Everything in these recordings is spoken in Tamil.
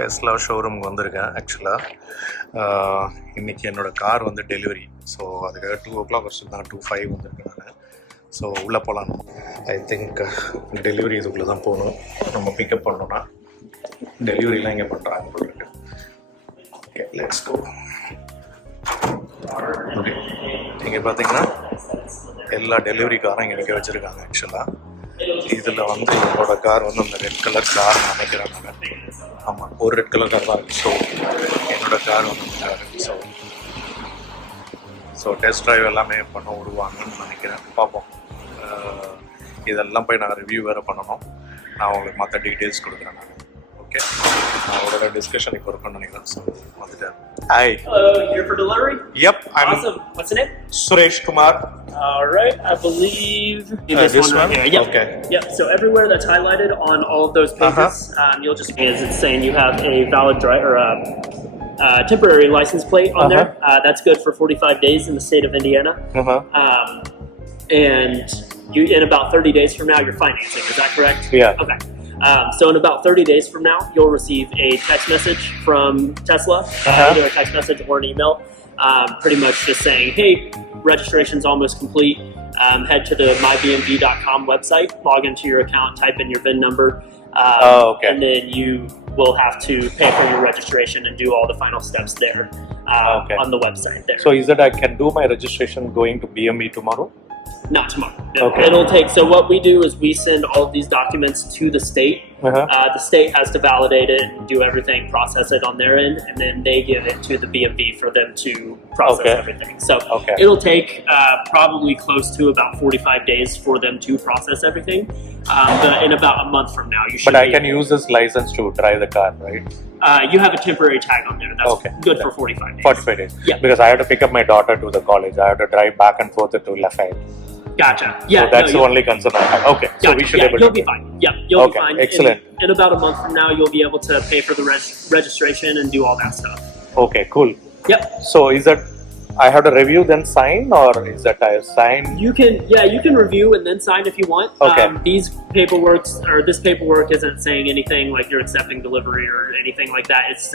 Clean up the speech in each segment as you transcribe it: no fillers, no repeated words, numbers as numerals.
டெஸ்லா ஷோரூமுக்கு வந்திருக்கேன். ஆக்சுவலாக இன்றைக்கி என்னோடய கார் வந்து டெலிவரி. ஸோ அதுக்காக 2 o'clock வச்சுருந்தேன். 2:05 வந்திருக்கேன் நான். ஸோ உள்ளே போகலாம். ஐ திங்க் டெலிவரி இதுக்குள்ளே தான் போகணும். நம்ம பிக்கப் பண்ணோன்னா டெலிவரிலாம் இங்கே பண்ணுறாங்க போட்டுருக்கு. Okay, let's go. ஓகே, இங்கே பார்த்தீங்கன்னா எல்லா டெலிவரி காரும் இங்கே நிற்க வச்சுருக்காங்க. ஆக்சுவலாக இதில் வந்து என்னோட கார் வந்து அந்த ரெட் கலர் கார் நினைக்கிறாங்க. ஆமாம், ஒரு ரெட் கலர் கார் தான் இருக்குது. ஸோ என்னோடய கார் வந்து இருக்குது. ஸோ டெஸ்ட் ட்ரைவ் எல்லாமே பண்ண விடுவாங்கன்னு நினைக்கிறேன். பார்ப்போம். இதெல்லாம் போய் நான் ரிவ்யூ வேறு பண்ணணும். நான் உங்களுக்கு மற்ற டீட்டெயில்ஸ் கொடுக்குறேன். நான் ஓகே, அவரோட டிஸ்கஷன் இப்போ இருக்குன்னு நினைக்கிறேன். ஸோ வந்துட்டேன். Hi. Hello, here for delivery? Yep, I'm awesome. What's the name? Suresh Kumar. All right, I believe this one right here. Yep. Okay. Yep. So everywhere that's highlighted on all of those pages, you'll just is it's saying you have a valid temporary license plate on there. That's good for 45 days in the state of Indiana. And you in about 30 days from now you're financing. Is that correct? Yeah. Okay. So in about 30 days from now, you'll receive a text message from Tesla, either a text message or an email, pretty much just saying, hey, registration's almost complete. Head to the mybmv.com website, log into your account, type in your VIN number, and then you will have to pay for your registration and do all the final steps there on the website there. So is that I can do my registration going to BMV tomorrow? Not tomorrow. No. Okay. It'll take. So what we do is we send all of these documents to the state. The state has to validate it and do everything, process it on their end, and then they give it to the BMV for them to process everything. So it'll take probably close to about 45 days for them to process everything. But in about a month from now, you should. But I can use this license to drive the car, right? You have a temporary tag on there. That's good for 45 days. 45 days. Yeah. Because I have to pick up my daughter to the college. I have to drive back and forth to Lafayette. Gotcha. Yeah. So that's the only concern I have. Okay. So we should be able to. You'll be fine. Yeah, you'll be fine. Excellent. In about a month from now, you'll be able to pay for the registration and do all that stuff. Okay, cool. Yep. So is that I have to review then sign, or is that I sign? You can review and then sign if you want. Okay. This paperwork isn't saying anything like you're accepting delivery or anything like that. It's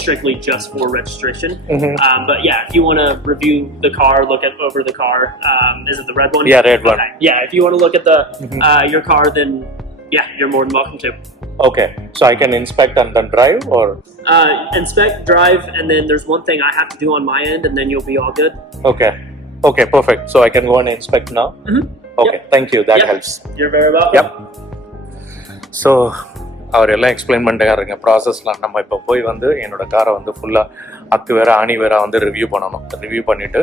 strictly just for registration. But yeah, if you want to review the car, look over the car. Is it the red one? Yeah, red one. Okay. Yeah, if you want to look at your car, then yeah, you're more than welcome to. Okay, so I can inspect and then drive, or inspect, drive, and then there's one thing I have to do on my end, and then you'll be all good. Okay, perfect. So I can go and inspect now. Okay, thank you. That helps. You're very welcome. Yep. So அவர் எல்லாம் எக்ஸ்பிளைன் பண்ணிட்டாருங்க ப்ராசஸ்லாம். நம்ம இப்போ போய் வந்து என்னோட காரை வந்து ஃபுல்லாக அக்கு வேற ஆணி வேற வந்து ரிவ்யூ பண்ணணும். ரிவ்யூ பண்ணிவிட்டு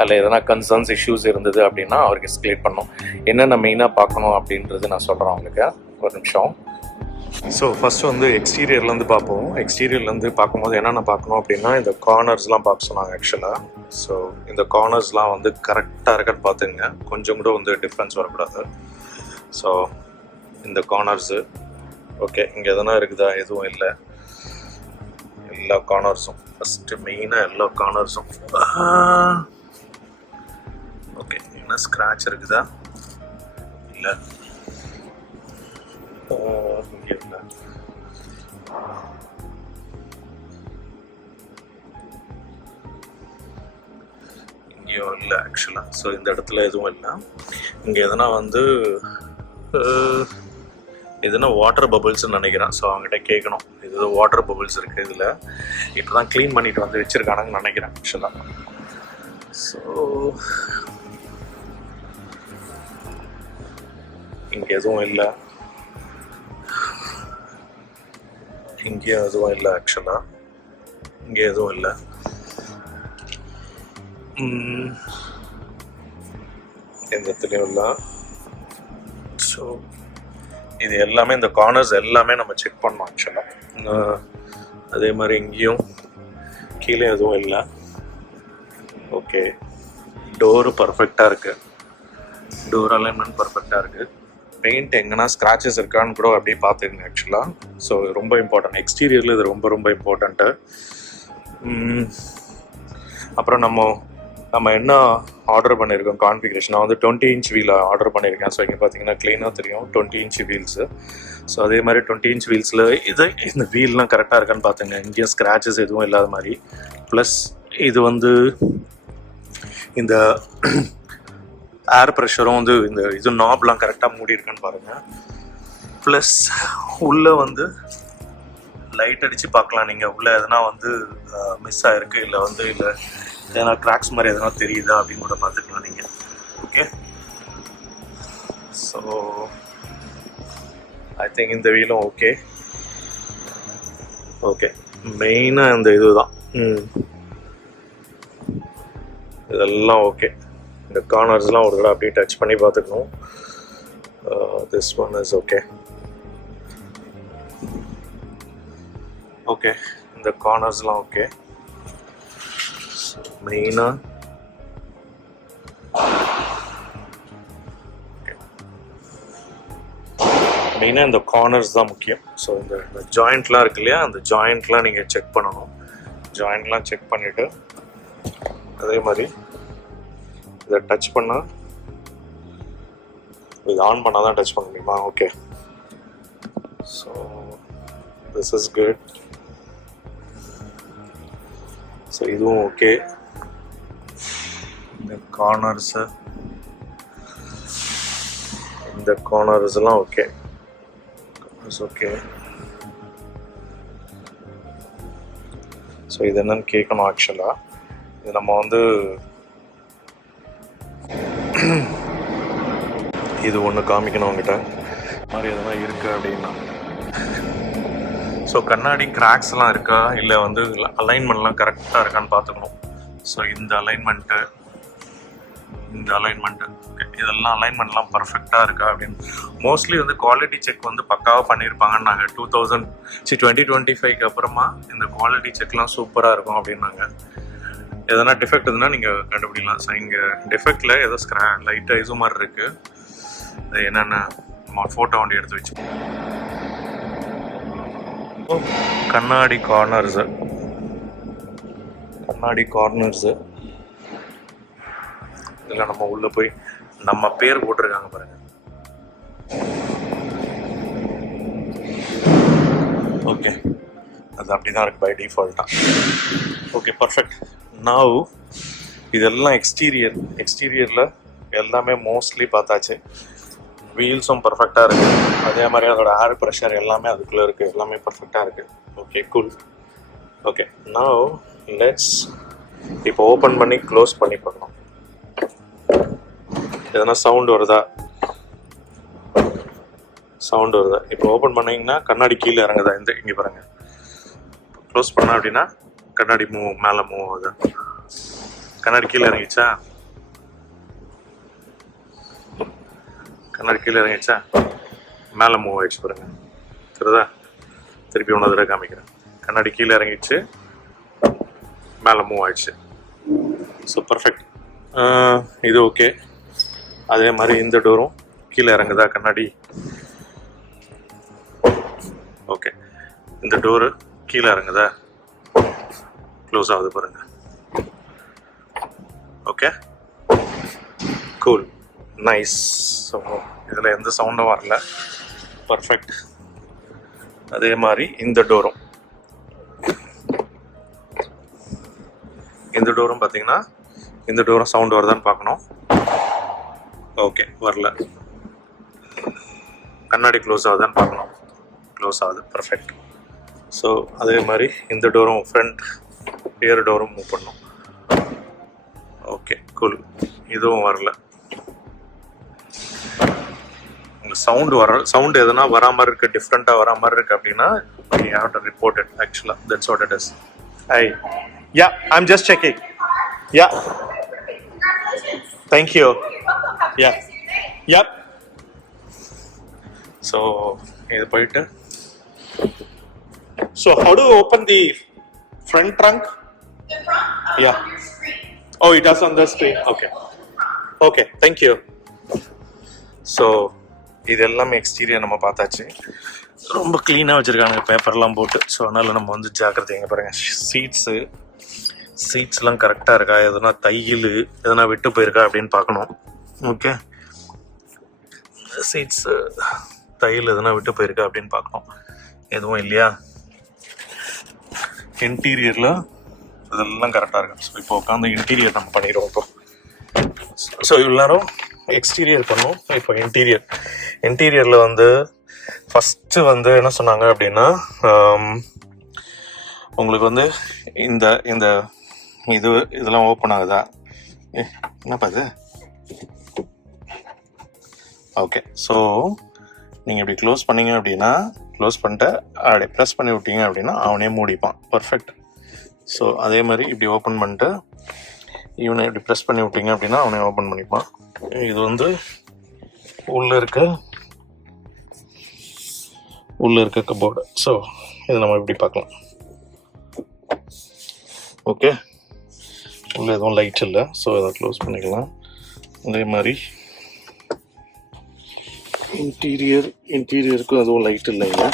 அதில் எதனா கன்சர்ன்ஸ் இஷ்யூஸ் இருந்தது அப்படின்னா அவருக்கு எஸ்கலேட் பண்ணணும். என்னென்ன மெயினாக பார்க்கணும் அப்படின்றது நான் சொல்கிறேன் உங்களுக்கு. ஒரு நிமிஷம். ஸோ ஃபஸ்ட்டு வந்து எக்ஸ்டீரியர்லேருந்து பார்ப்போம். எக்ஸ்டீரியர்லேருந்து பார்க்கும்போது என்னென்ன பார்க்கணும் அப்படின்னா இந்த கார்னர்ஸ்லாம் பார்க்க சொன்னாங்க ஆக்சுவலாக. ஸோ இந்த கார்னர்ஸ்லாம் வந்து கரெக்டாக இருக்கான்னு பார்த்துங்க. கொஞ்சம் கூட வந்து டிஃப்ரென்ஸ் வரக்கூடாது. ஸோ இந்த கார்னர்ஸு ஓகே, இங்கே எதனா இருக்குதா? எதுவும் இல்லை. எல்லா கார்னர்ஸும் ஃபஸ்ட்டு மெயினாக எல்லா கார்னர்ஸும் ஓகே. என்ன ஸ்க்ராட்ச் இருக்குதா? இல்லை, இங்கே இல்லை. இங்கேயும் இல்லை ஆக்சுவலாக. ஸோ இந்த இடத்துல எதுவும் இல்லை. இங்கே எதனா வந்து எதுனா வாட்டர் பபிள்ஸ்ன்னு நினைக்கிறேன். ஸோ அவங்ககிட்ட கேட்கணும். இது வாட்டர் பபிள்ஸ் இருக்குது இதில். இப்போ தான் க்ளீன் பண்ணிட்டு வந்து வச்சுருக்கானுங்கன்னு நினைக்கிறேன் ஆக்சுவலாக. ஸோ இங்கே எதுவும் இல்லை. இங்கேயும் எதுவும் இல்லை ஆக்சுவலாக. இங்கே எதுவும் இல்லை. எந்த இடத்துலையும் இல்லை. ஸோ இது எல்லாமே இந்த கார்னர்ஸ் எல்லாமே நம்ம செக் பண்ணோம் ஆக்சுவலாக. அதே மாதிரி இங்கேயும் கீழே எதுவும் இல்லை. ஓகே, டோரு பர்ஃபெக்டாக இருக்குது. டோர் அலைன்மெண்ட் பர்ஃபெக்டாக இருக்குது. பெயிண்ட் எங்கன்னா ஸ்க்ராச்சஸ் இருக்கான்னு கூட அப்படியே பார்த்துக்குங்க ஆக்சுவலாக. ஸோ ரொம்ப இம்பார்ட்டன்ட். எக்ஸ்டீரியரில் இது ரொம்ப ரொம்ப இம்பார்ட்டண்ட்டு. அப்புறம் நம்ம என்ன ஆர்டர் பண்ணியிருக்கோம் கான்ஃபிகரேஷன். நான் வந்து 20 இன்ச் வீல் ஆர்டர் பண்ணியிருக்கேன். ஸோ இங்கே பார்த்தீங்கன்னா க்ளீனாக தெரியும் 20 இன்ச் வீல்ஸு. ஸோ அதே மாதிரி 20 இன்ச் வீல்ஸில் இந்த வீல்லாம் கரெக்டாக இருக்கான்னு பார்த்துங்க. இங்கேயும் ஸ்க்ராச்சஸ் எதுவும் இல்லாத மாதிரி. ப்ளஸ் இது வந்து இந்த ஏர் ப்ரெஷரும் வந்து இந்த இது நாப்லாம் கரெக்டாக மூடி இருக்கான்னு பாருங்கள். ப்ளஸ் உள்ளே வந்து லைட் அடித்து பார்க்கலாம் நீங்கள். உள்ளே எதனா வந்து மிஸ் ஆகிருக்கு, இல்லை வந்து இல்லை எதனா கிராக்ஸ் மாதிரி எதனா தெரியுதா அப்படின்னு கூட பார்த்துக்கலாம் நீங்கள். ஓகே, ஸோ ஐ திங்க் இந்த வீலும் ஓகே. ஓகே, மெயினாக இந்த இது தான், இதெல்லாம் ஓகே. இந்த கார்னர்ஸ்லாம் ஒரு தடவை அப்படியே டச் பண்ணி பார்த்துக்கணும். This one is okay. Okay, இந்த கார்னர்ஸ்லாம் ஓகே. மெயினாக இந்த கார்னர்ஸ் தான் முக்கியம். ஸோ இந்த ஜாயிண்ட்லாம் இருக்கு இல்லையா, அந்த ஜாயிண்ட்லாம் நீங்கள் செக் பண்ணணும். ஜாயிண்ட்லாம் செக் பண்ணிவிட்டு அதே மாதிரி இதை டச் பண்ணால், இது ஆன் பண்ணால் தான் டச் பண்ண முடியுமா? Okay, so this is good. So இதுவும் ஓகே. இந்த கார்னர்ஸு, இந்த கார்னர்ஸ்லாம் ஓகே. ஓகே, ஸோ இது என்னன்னு கேட்கணும் ஆக்சுவலாக. இது நம்ம வந்து இது ஒன்று காமிக்கணும் உங்ககிட்ட மாதிரி எதனா இருக்குது அப்படின்னா. ஸோ கண்ணாடி கிராக்ஸ்லாம் இருக்கா, இல்லை வந்து அலைன்மெண்ட்லாம் கரெக்டாக இருக்கான்னு பார்த்துக்கணும். ஸோ இந்த அலைன்மெண்ட்டு, இந்த அலைன்மெண்ட்டு, இதெல்லாம் அலைன்மெண்ட்லாம் பர்ஃபெக்டாக இருக்கா அப்படின்னு. மோஸ்ட்லி வந்து குவாலிட்டி செக் வந்து பக்காவாக பண்ணியிருப்பாங்கன்னு நாங்கள் 2025 அப்புறமா இந்த குவாலிட்டி செக்லாம் சூப்பராக இருக்கும் அப்படின்னாங்க. எதனா டிஃபெக்ட் எதுனா நீங்கள் கண்டுபிடிக்கலாம். ஸோ இங்கே டிஃபெக்டில் ஏதோ லைட்டாக இது மாதிரி இருக்குது. அது என்னென்ன நம்ம ஃபோட்டோ வண்டி எடுத்து வச்சு. கண்ணாடி கார்னர்ஸு, இதில் நம்ம உள்ளே போய் நம்ம பேர் போட்டிருக்காங்க பாருங்க. ஓகே, அது அப்படி தான் இருக்குது பை டிஃபால்ட்டாக. Okay, perfect. நவ் இதெல்லாம் எக்ஸ்டீரியரில் எல்லாமே மோஸ்ட்லி பார்த்தாச்சு. வீல்ஸும் பர்ஃபெக்டாக இருக்குது. அதே மாதிரி அதோட ஏர் ப்ரெஷர் எல்லாமே அதுக்குள்ளே இருக்குது. எல்லாமே பர்ஃபெக்டாக இருக்குது. Okay, cool. Okay, now let's இப்போ ஓப்பன் பண்ணி க்ளோஸ் பண்ணி பார்க்கணும். எதனா சவுண்ட் வருதா? இப்போ ஓப்பன் பண்ணிங்கன்னா கண்ணாடி கீழே இறங்குதா? இங்கே பாருங்க. க்ளோஸ் பண்ண அப்படின்னா கண்ணாடி மேலே மூவ் ஆகுது. கண்ணாடி கீழே இறங்கிச்சா? கண்ணாடி கீழே இறங்கிச்சா? மேலே மூவ் ஆகிடுச்சு பாருங்க. தெரியுதா? திருப்பி ஒன்று தடவை காமிக்கிறேன். கண்ணாடி கீழே இறங்கிடுச்சு, மேலே மூவ் ஆயிடுச்சு. So perfect. இது ஓகே. அதே மாதிரி இந்த டோரும் கீழே இறங்குதா கண்ணாடி? ஓகே, இந்த டோரு கீழே இறங்குதா? க்ளோஸ் ஆகுது பாருங்க. Okay, cool, nice. ஸோ இதில் எந்த சவுண்டும் வரல, பர்ஃபெக்ட். அதே மாதிரி இந்த டோரும் பார்த்தீங்கன்னா இந்த டோரும் சவுண்ட் வருதான்னு பார்க்கணும். ஓகே, வரல. கண்ணாடி க்ளோஸ் ஆகுதான்னு பார்க்கணும். க்ளோஸ் ஆகுது, பர்ஃபெக்ட். ஸோ அதே மாதிரி இந்த டோரும் ஃப்ரண்ட் ரியர் டோரும் மூவ் பண்ணணும். Okay, cool. இதுவும் வரல. சவுண்ட் எதனா வரா மாதிரி இருக்கு, டிஃப்ரெண்டா வரா மாதிரி இருக்கு அப்படின்னா you have to report it. Actually, that's what it is. Yeah, I'm just checking. Yeah, thank you. Yeah, yep. So இது போயிட்டு, so how do you open the front trunk? The front? Yeah. On your screen. Oh, it does on the screen. Okay, thank you. So இது எல்லாமே எக்ஸ்டீரியர் நம்ம பார்த்தாச்சு. ரொம்ப க்ளீனாக வச்சுருக்காங்க பேப்பர்லாம் போட்டு. ஸோ அதனால் நம்ம வந்து ஜாக்கிரதை. எங்கே பாருங்கள், சீட்ஸ்லாம் கரெக்டாக இருக்கா, எதுனா தையல் எதனா விட்டு போயிருக்கா அப்படின்னு பார்க்கணும். ஓகே, சீட்ஸு தையல் எதனா விட்டு போயிருக்கா அப்படின்னு பார்க்கணும். எதுவும் இல்லையா? இன்டீரியரில் இதெல்லாம் கரெக்டாக இருக்கு. ஸோ இப்போ உட்காந்து இன்டீரியர் நம்ம பண்ணிடுவோம். இப்போ ஸோ எல்லாரும் எக்ஸ்டீரியர் பண்ணோம். இப்போ இன்டீரியரில் வந்து ஃபஸ்ட்டு வந்து என்ன சொன்னாங்க அப்படின்னா, உங்களுக்கு வந்து இந்த இந்த இதெல்லாம் ஓப்பன் ஆகுதா? என்னப்பா இது? ஓகே, ஸோ நீங்கள் இப்படி க்ளோஸ் பண்ணீங்க அப்படின்னா, க்ளோஸ் பண்ணிட்டு அப்படியே ப்ரெஸ் பண்ணி விட்டீங்க அப்படின்னா அவனே மூடிப்பான். பர்ஃபெக்ட். ஸோ அதே மாதிரி இப்படி ஓப்பன் பண்ணிட்டு இவனை இப்படி ப்ரெஸ் பண்ணி விட்டீங்க அப்படின்னா அவனே ஓப்பன் பண்ணிப்பான். இது வந்து உள்ளே இருக்க கபோர்டு. ஸோ இதை நம்ம இப்படி பார்க்கலாம். ஓகே, உள்ளே எதுவும் லைட் இல்லை. ஸோ இதை க்ளோஸ் பண்ணிக்கலாம். அதே மாதிரி இன்டீரியருக்கும் எதுவும் லைட் இல்லைங்க.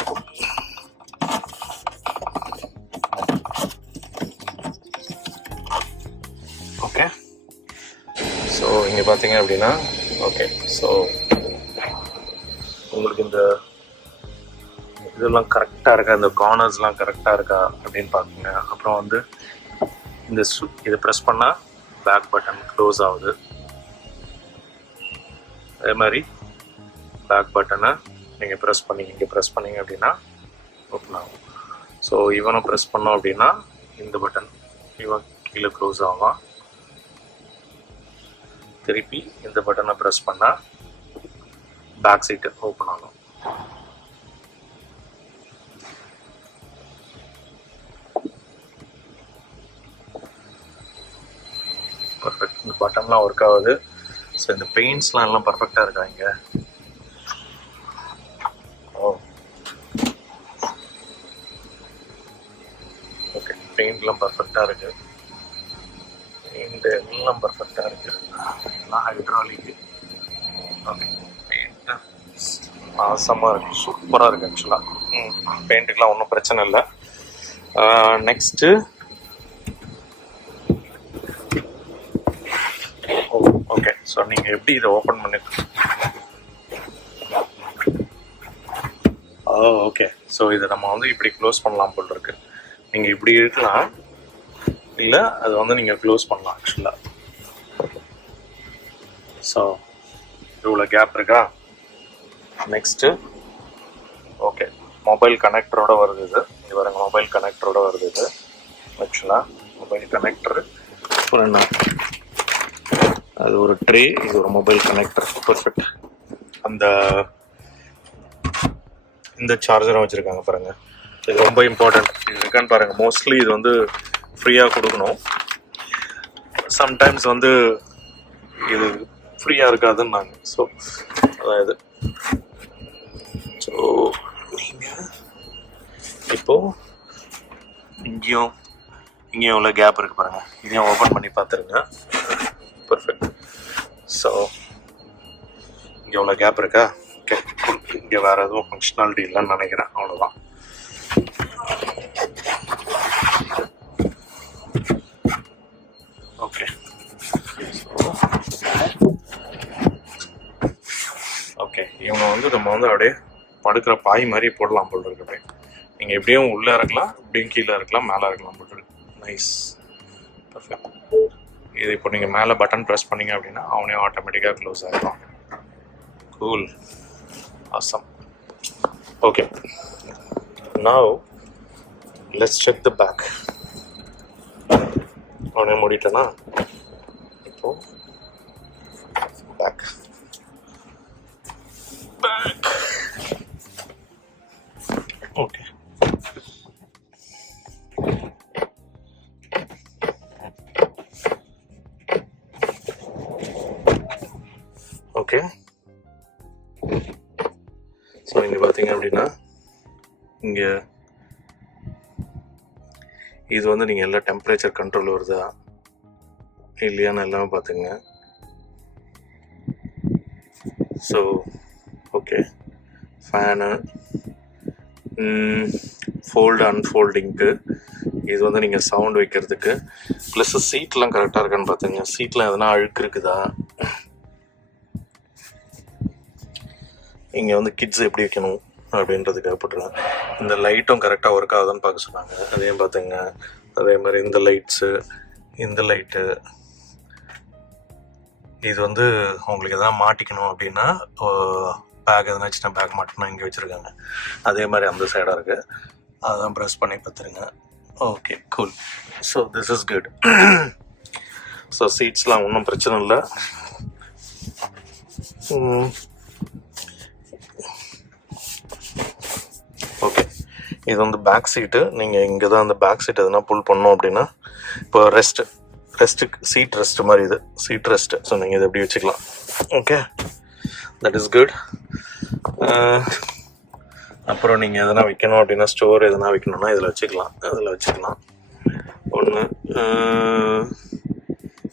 ஓகே, ஸோ இங்கே பார்த்தீங்க அப்படின்னா ஓகே, ஸோ உங்களுக்கு இந்த இதெல்லாம் கரெக்டாக இருக்கா, இந்த கார்னர்ஸ்லாம் கரெக்டாக இருக்கா அப்படின்னு பார்க்குங்க. அப்புறம் வந்து இதை ப்ரெஸ் பண்ணால் பேக் பட்டன் க்ளோஸ் ஆகுது. அதே மாதிரி பேக் பட்டனை நீங்கள் ப்ரெஸ் பண்ணீங்க அப்படின்னா ஓப்பன் ஆகும். ஸோ இவனை ப்ரெஸ் பண்ணோம் அப்படின்னா இந்த பட்டன் இவன் கீழே க்ளோஸ் ஆகும். திருப்பி இந்த பட்டனை ப்ரெஸ் பண்ணால் பேக் சீட்டு ஓப்பன் ஆகும். பர்ஃபெக்ட். இந்த பட்டன்லாம் ஒர்க் ஆகுது. ஸோ இந்த பெயிண்ட்ஸ்லாம் எல்லாம் பர்ஃபெக்டாக இருக்கா இங்கே? ஓகே, பெயிண்ட்லாம் பர்ஃபெக்டாக இருக்குது. பெயிண்ட் எல்லாம் பர்ஃபெக்டாக இருக்குது. எல்லாம் ஹைட்ராலிக்கு. ஓகே, பெயிண்ட்டு ஆசமாக இருக்குது, சூப்பராக இருக்குது ஆக்சுவலாக. பெயிண்ட்டுக்கெலாம் ஒன்றும் பிரச்சனை இல்லை. நெக்ஸ்ட்டு ஓகே, ஸோ நீங்கள் எப்படி இதை ஓப்பன் பண்ணி ஓகே, ஸோ இதை நம்ம வந்து இப்படி க்ளோஸ் பண்ணலாம் போல் இருக்கு. நீங்கள் இப்படி இருக்கலாம், இல்லை அது வந்து நீங்கள் க்ளோஸ் பண்ணலாம் ஆக்சுவலாக. ஸோ இவ்வளோ கேப் இருக்கா? நெக்ஸ்ட்டு ஓகே, மொபைல் கனெக்டரோட வருது இது பாருங்க, மொபைல் கனெக்டரோட வருது இது ஆக்சுவலாக. மொபைல் கனெக்டர் அப்புறம் என்ன, அது ஒரு ட்ரே, இது ஒரு மொபைல் கனெக்டர். பர்ஃபெக்ட். இந்த சார்ஜரும் வச்சுருக்காங்க பாருங்கள், இது ரொம்ப இம்பார்ட்டண்ட். இது இருக்கான்னு பாருங்கள். மோஸ்ட்லி இது வந்து ஃப்ரீயாக கொடுக்கணும். சம்டைம்ஸ் வந்து இது ஃப்ரீயாக இருக்காதுன்னு நாங்கள். ஸோ அதான் இது. ஸோ நீங்கள் இப்போது இங்கேயும் உள்ள கேப் இருக்குது பாருங்கள், இதையும் ஓப்பன் பண்ணி பார்த்துருங்க. பர்ஃபெக்ட். ஸோ இங்கே எவ்வளோ கேப் இருக்கா? ஓகே, இங்கே வேறு எதுவும் ஃபங்க்ஷனாலிட்டி இல்லைன்னு நினைக்கிறேன். அவ்வளோதான். ஓகே, ஓகே, இவங்க வந்து நம்ம வந்து அப்படியே படுக்கிற பாய் மாதிரி போடலாம் போல் இருக்கு. அப்படியே நீங்கள் எப்படியும் உள்ளே இருக்கலாம், இப்படியும் கீழே இருக்கலாம், மேலே இருக்கலாம் போல் இருக்கு. நைஸ். பர்ஃபெக்ட். இது இப்போ நீங்கள் மேலே பட்டன் ப்ரெஸ் பண்ணீங்க அப்படின்னா அவனே ஆட்டோமேட்டிக்காக க்ளோஸ் ஆகிடும். Cool, awesome. Okay, now let's check the back. அவனே மூடிட்டேன்னா இப்போ பேக். Okay, okay. ஸோ இங்கே பார்த்தீங்க அப்படின்னா இங்கே இது வந்து நீங்கள் எல்லா டெம்பரேச்சர் கண்ட்ரோல் வருதா இல்லையான்னு எல்லாமே பார்த்துங்க. ஸோ ஓகே, ஃபேனு, ஃபோல்டு அன்ஃபோல்டிங்க்கு இது வந்து நீங்கள் சவுண்ட் வைக்கிறதுக்கு. ப்ளஸ் சீட்லாம் கரெக்டாக இருக்கான்னு பார்த்துங்க. சீட்லாம் எதனா அழுக்கு இருக்குதா. இங்கே வந்து கிட்ஸ் எப்படி வைக்கணும் அப்படின்றதுக்காக போட்டுருங்க. இந்த லைட்டும் கரெக்டாக ஒர்க் ஆகுதுன்னு பார்க்க சொன்னாங்க. அதையும் பார்த்துங்க. அதே மாதிரி இந்த லைட்ஸு, இந்த லைட்டு, இது வந்து உங்களுக்கு எதனா மாட்டிக்கணும் அப்படின்னா பேக் எதனாச்சுன்னா பேக் மாட்டணும் இங்கே வச்சுருக்காங்க. அதே மாதிரி அந்த சைடாக இருக்குது. அதான் ப்ரெஸ் பண்ணி பார்த்துருங்க. Okay, cool. So this is good. So சீட்ஸ்லாம் ஒன்றும் பிரச்சனை இல்லை. ஓகே, இது வந்து பேக் சீட்டு. நீங்கள் இங்கே தான் அந்த பேக் சீட் எதுனா புல் பண்ணோம் அப்படின்னா, இப்போ ரெஸ்ட்டுக்கு சீட் ரெஸ்ட் மாதிரி இது சீட் ரெஸ்ட்டு. ஸோ நீங்கள் இதை எப்படி வச்சுக்கலாம். Okay, that is good. அப்புறம் நீங்கள் எதனா வைக்கணும் அப்படின்னா, ஸ்டோர் எதனா வைக்கணும்னா இதில் வச்சுக்கலாம். ஒன்று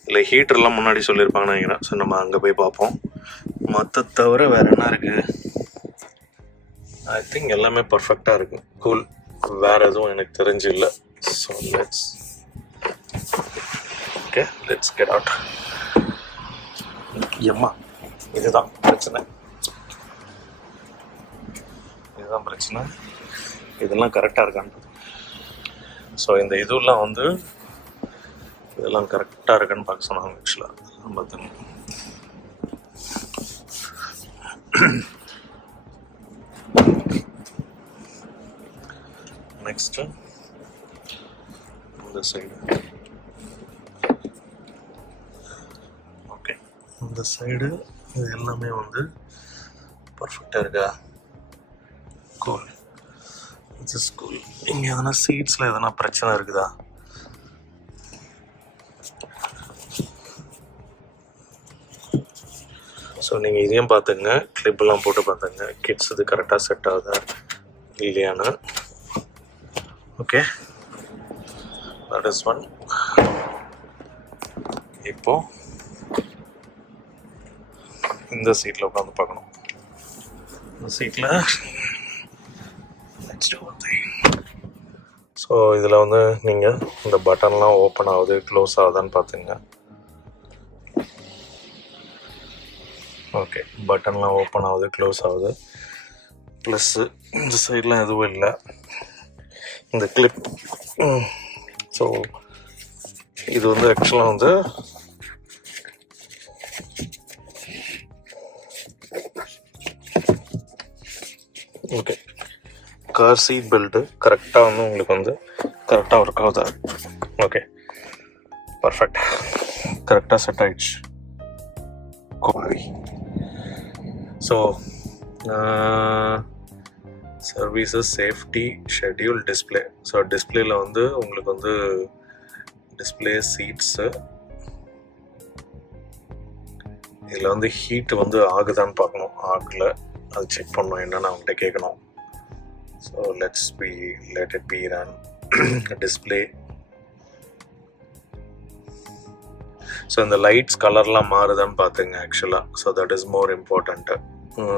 இல்லை, ஹீட்டர்லாம் முன்னாடி சொல்லியிருப்பாங்கன்னு நினைக்கிறேன். ஸோ நம்ம அங்கே போய் பார்ப்போம். மற்ற தவிர வேறு என்ன இருக்குது? ஐ திங்க் எல்லாமே பர்ஃபெக்டாக இருக்குது. கூல். வேறு எதுவும் எனக்கு தெரிஞ்சு இல்லை. So let's get out. எம்மா, இதுதான் பிரச்சனை. இதெல்லாம் கரெக்டாக இருக்கான்றது. ஸோ இந்த இதெல்லாம் வந்து இதெல்லாம் கரெக்டாக இருக்கான்னு பார்க்க சொன்னாங்க. ஆக்சுவலாக அதெல்லாம் பார்த்துங்க. நெக்ஸ்ட்டு இந்த சைடு. ஓகே, இந்த சைடு இது எல்லாமே வந்து பர்ஃபெக்டாக இருக்கா? கூல். It's cool. இங்கே எதனா சீட்ஸில் எதனா பிரச்சனை இருக்குதா? ஸோ நீங்கள் இதையும் பார்த்துங்க, கிளிப்பெல்லாம் போட்டு பார்த்துங்க, கிட்ஸ் இது கரெக்டாக செட் ஆகுதா இல்லையான்னு. Okay, that is one. இப்போ இந்த சீட்டில் உட்காந்து பார்க்கணும். இந்த சீட்டில் ஸோ இதில் வந்து நீங்கள் இந்த பட்டன்லாம் ஓப்பன் ஆகுது க்ளோஸ் ஆகுதான்னு பார்த்துங்க. ஓகே, பட்டன்லாம் ஓப்பன் ஆகுது க்ளோஸ் ஆகுது. ப்ளஸ்ஸு இந்த சைட்லாம் எதுவும் இல்லை. இந்த கிளிப். ஸோ இது வந்து ஆக்சுவலாக வந்து ஓகே, கார் சீட் பெல்ட்டு கரெக்டாக வந்து உங்களுக்கு வந்து கரெக்டாக ஒர்க் ஆகுதா? Okay, perfect. கரெக்டாக செட் ஆகிடுச்சு. கோரி. So services, safety, schedule, display. So டிஸ்பிளேல வந்து உங்களுக்கு வந்து டிஸ்பிளே, சீட்ஸு, இதில் வந்து ஹீட் வந்து ஆகுதான்னு பார்க்கணும். ஆகலை, அது செக் பண்ணணும். என்னென்னு அவங்கள்ட்ட கேட்கணும். So let it be run. Display. So இந்த லைட்ஸ் கலர்லாம் மாறுதான்னு பார்த்துங்க ஆக்சுவலாக. So that is more important.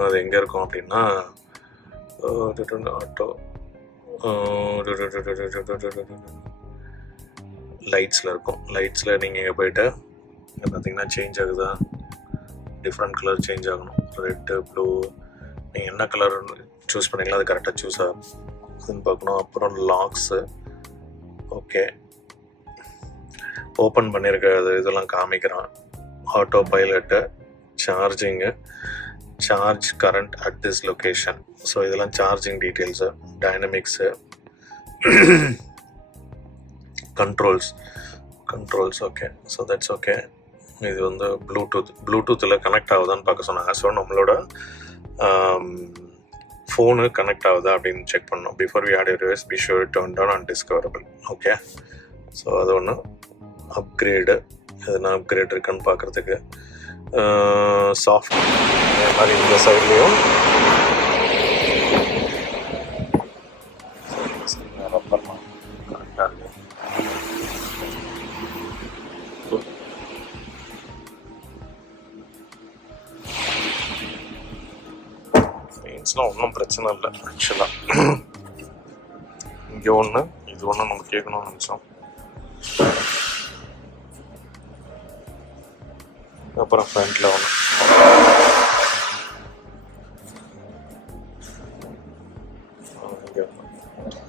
அது எங்கே இருக்கும் அப்படின்னா ஆட்டோ லைட்ஸில் இருக்கும். லைட்ஸில் நீங்கள் இங்கே போய்ட்டு இங்கே பார்த்தீங்கன்னா சேஞ்ச் ஆகுதா? டிஃப்ரெண்ட் கலர் சேஞ்ச் ஆகணும். ரெட்டு, ப்ளூ, நீங்கள் என்ன கலர் சூஸ் பண்ணிங்களோ அது கரெக்டாக சூஸ் ஆகுதுன்னு பார்க்கணும். அப்புறம் லாக்ஸு. ஓகே, ஓப்பன் பண்ணியிருக்கிறது இதெல்லாம் காமிக்கிறான். Auto pilot, charging, charge current at this location. So இதெல்லாம் charging details, dynamics, controls. Okay, so that's okay. இது வந்து ப்ளூடூத்தில் கனெக்ட் ஆகுதான்னு பார்க்க சொன்னாங்க. ஸோ நம்மளோட ஃபோனு கனெக்ட் ஆகுதா அப்படின்னு செக் பண்ணோம். Before we add use be sure turn down undiscoverable. Okay, so அது ஒன்று. அப்கிரேடு, எதுனா அப்கிரேட் இருக்குன்னு பார்க்குறதுக்கு. சாஃப்ட் அதே மாதிரி இந்த சைட்லேயும் ரப்பர்லாம் கரெக்டாக இருக்கு. பெயின்ஸ்லாம் ஒன்றும் பிரச்சனை இல்லை ஆக்சுவலாக. இங்கே ஒன்று, இது ஒன்று நம்ம கேட்கணும்னு நினச்சோம். அப்புறம் ஃப்ரண்ட்டில் ஒன்று. இங்கே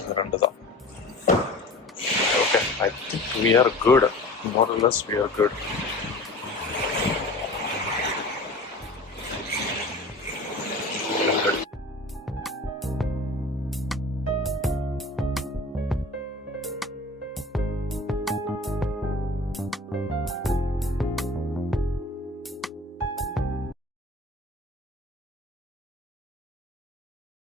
இது 2 தான். Okay, I think we are good. More or less we are good.